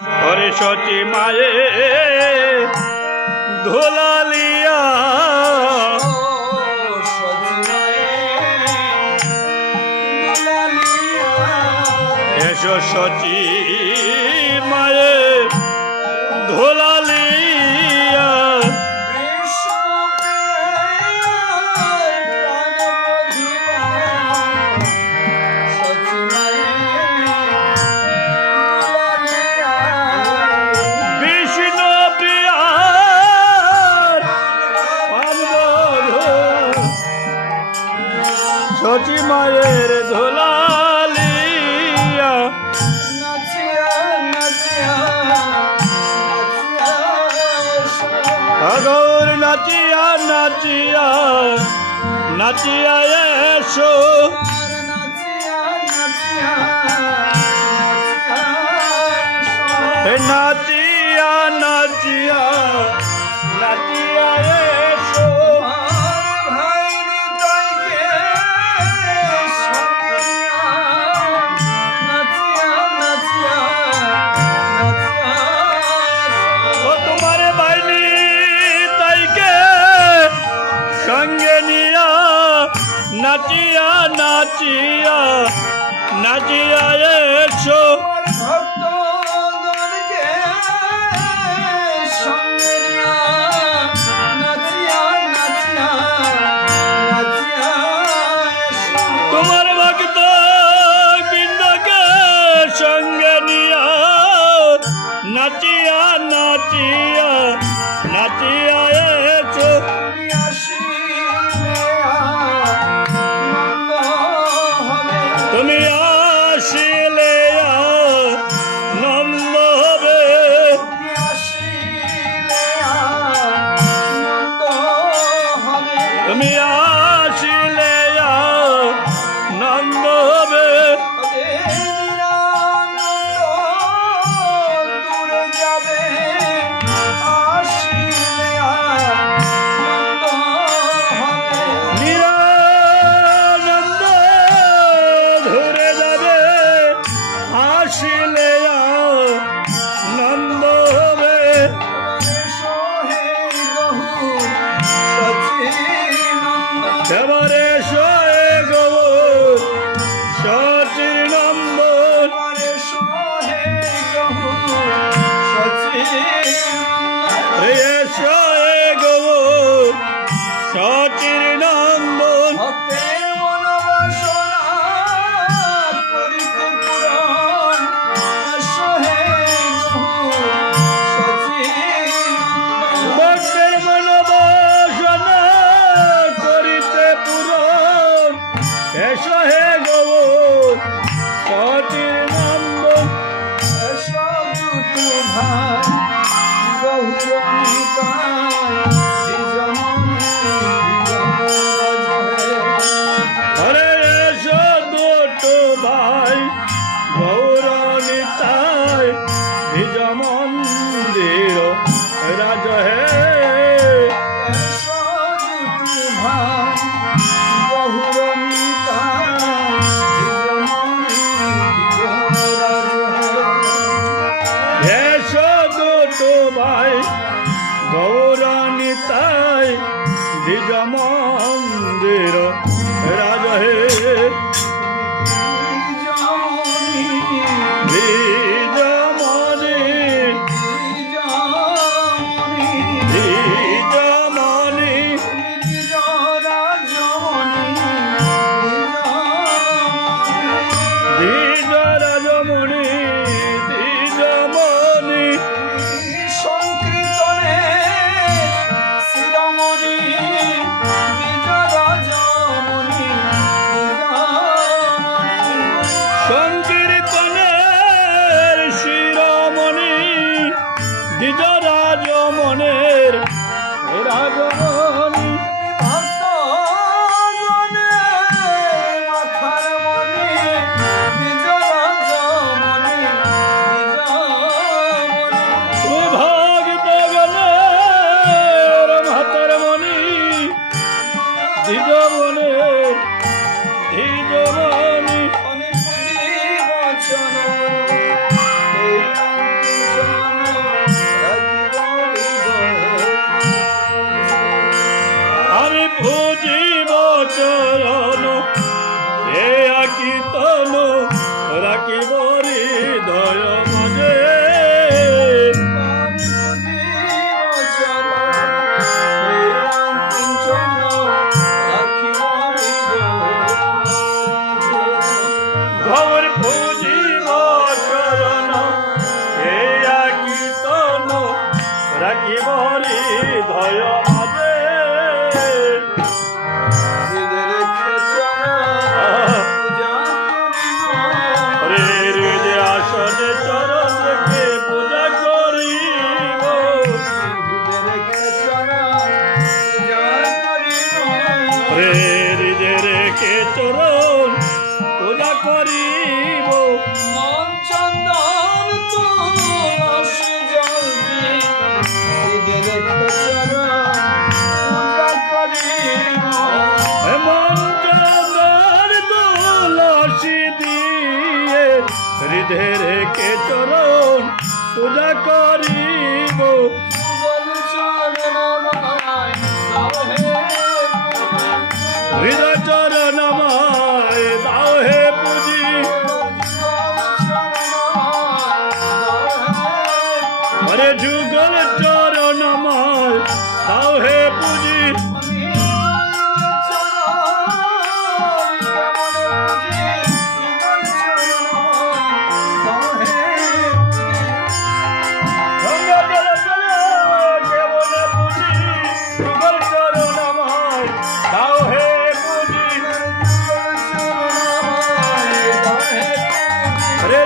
হরে সচি মায়ে ধোলালিয়া এসো সচি মায়ে ধোলালিয়া সচি মায়ের ধোলালিয়া গৌর নাচিয়া নাচিয়া নাচিয়া এসো নাচিয়া নাচিয়া নাচিয়া এসো নাচিয়া নাচিয়া নাচিয়া এসো তোমার ভক্ত বৃন্দকে সঙ্গে নিয়া নাচিয়া নাচিয়া নাচিয়া এসো তুমি আসিলে নন্দ হবে তুমি আসিলে নন্দ হবে এবারে শোয়ে গৌর সচির নন্দন শোয়ে গৌর সচির নন্দন এসো হে গৌর সচির নন্দন এসো দুটো ভাই হরে এসো দুটো ভাই গৌরনিতাই নিজ মন্দির রাজ হে এসো দুটো ভাই গৌরানিতাই দ্বিজ মন্দির রাজ হে দ্বিজ মন্দির রাখিব হৃদয় মাঝে আসনে চরণ রেখে পূজা করিব হৃদয় রেখে চরণ পূজা করিব মন চন্দন তুলসী জল দিয়ে হৃদয় রেখে চরণ পূজা করিব মঞ্চন্দর তুলসী দিয়ে হৃদয় রেখে চরণ পূজা করিব হৃদয় চরণ আমায় দাও হে পুঁজি আরে যুগল চরণ আমায় দাও হে পুঁজি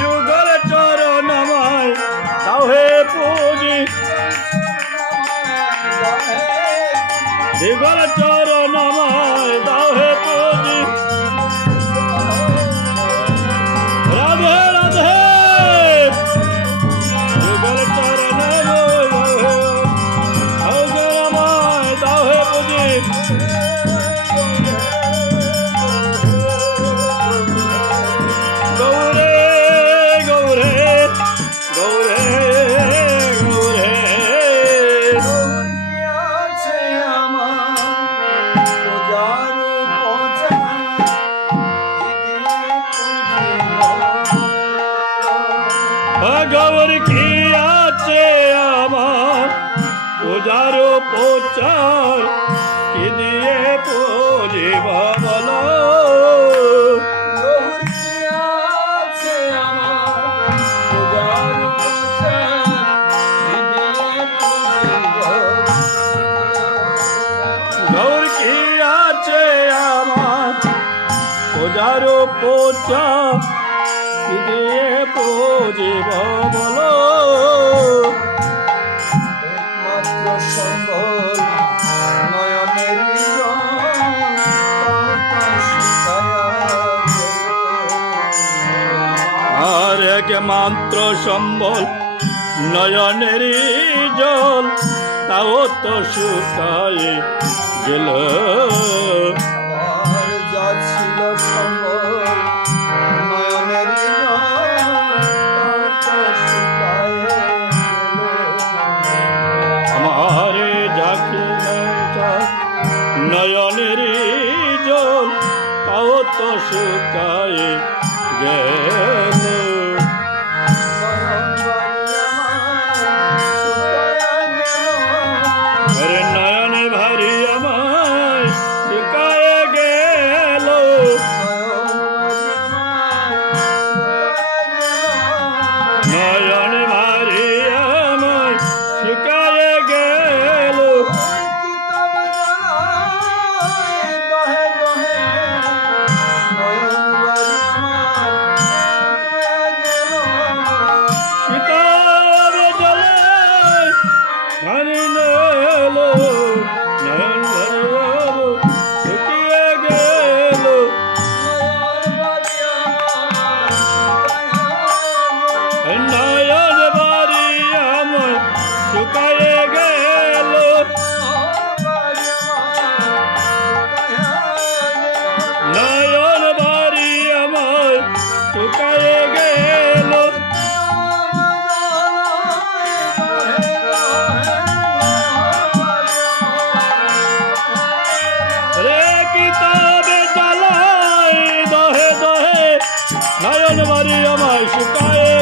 যুগল চরণ আমায় দাও হে পুঁজি যুগল চরণ আমায় দাও হে পুঁজি রাধে রাধে যুগল চরণ আমায় দাও হে পুঁজি গৌরে গৌরে গৌরে গৌরে গৌর কি আছে আমার পূজার প্রচার কি দিয়ে পরিব বলো গৌর কি আছে আমার পূজার প্রচার কি দিয়ে পরিব বলো একমাত্র সম্বল নয়নের আর একমাত্র সম্বল নয়নের জল তাও তো শুকায় গেল আমার যা ছিল সম্বল নয়নের আমার যাকে নয়নের জল তাও তো শুকায় গেল আরে নয়ন ভারি আমায় শুকায় গেল নয়ন ভারি আমায় শুকায় গেল কিতাব জলে ভারি নেল নয়ন ভারি শুকিয়ে গেল নয়ন ভারি আমায় শুকায় গেল নয়ন ভারি আমায় শুকায় গেল রে কিতাবে জ্বালায় দহে দহে নয়ন ভারি আমায় শুকায়